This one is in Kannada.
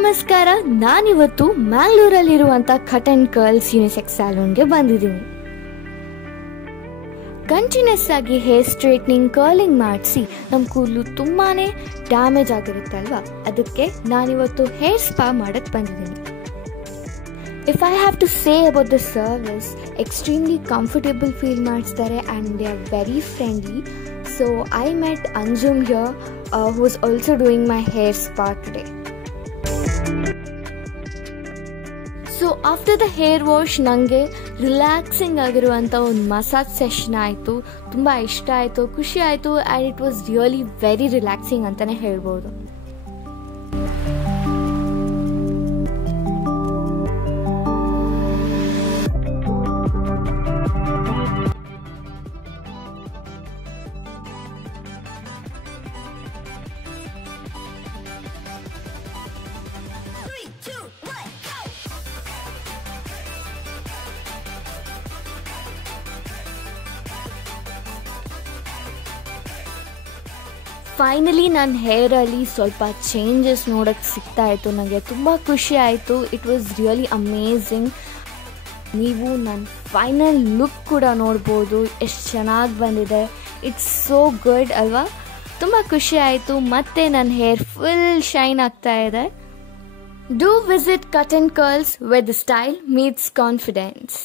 ನಮಸ್ಕಾರ, ನಾನಿವತ್ತು ಮ್ಯಾಂಗ್ಳೂರಲ್ಲಿರುವಂಥ ಕಟ್ ಆ್ಯಂಡ್ ಕರ್ಲ್ಸ್ ಯೂನಿಸೆಕ್ಸ್ ಸ್ಯಾಲೂನ್ಗೆ ಬಂದಿದ್ದೀನಿ. ಕಂಟಿನ್ಯೂಸ್ ಆಗಿ ಹೇರ್ ಸ್ಟ್ರೇಟ್ನಿಂಗ್ ಕರ್ಲಿಂಗ್ ಮಾಡಿಸಿ ನಮ್ಮ ಕೂದಲು ತುಂಬಾ ಡ್ಯಾಮೇಜ್ ಆಗಿರುತ್ತೆ ಅಲ್ವಾ, ಅದಕ್ಕೆ ನಾನಿವತ್ತು ಹೇರ್ ಸ್ಪಾ ಮಾಡೋಕ್ಕೆ ಬಂದಿದ್ದೀನಿ. If I have to say about the service, extremely comfortable feel ಮಾಡಿಸ್ತಾರೆ and they are very friendly. So I met Anjum here who is also doing my hair spa today. So after the hair wash ನನಗೆ ರಿಲ್ಯಾಕ್ಸಿಂಗ್ ಆಗಿರುವಂಥ ಒಂದು ಮಸಾಜ್ ಸೆಷನ್ ಆಯಿತು. ತುಂಬ ಇಷ್ಟ ಆಯಿತು, ಖುಷಿ ಆಯಿತು and it was really very relaxing ಅಂತಲೇ ಹೇಳ್ಬೋದು. ಫೈನಲಿ ನನ್ನ ಹೇರಲ್ಲಿ ಸ್ವಲ್ಪ ಚೇಂಜಸ್ ನೋಡೋಕ್ಕೆ ಸಿಗ್ತಾ ಇತ್ತು. ನನಗೆ ತುಂಬ ಖುಷಿ ಆಯಿತು. It was really amazing. ನೀವು ನನ್ನ ಫೈನಲ್ ಲುಕ್ ಕೂಡ ನೋಡ್ಬೋದು, ಎಷ್ಟು ಚೆನ್ನಾಗಿ ಬಂದಿದೆ. ಇಟ್ಸ್ ಸೋ ಗುಡ್ ಅಲ್ವಾ? ತುಂಬ ಖುಷಿ ಆಯಿತು. ಮತ್ತು ನನ್ನ ಹೇರ್ ಫುಲ್ ಶೈನ್ ಆಗ್ತಾ ಇದೆ. Do visit cut and curls where the style meets confidence.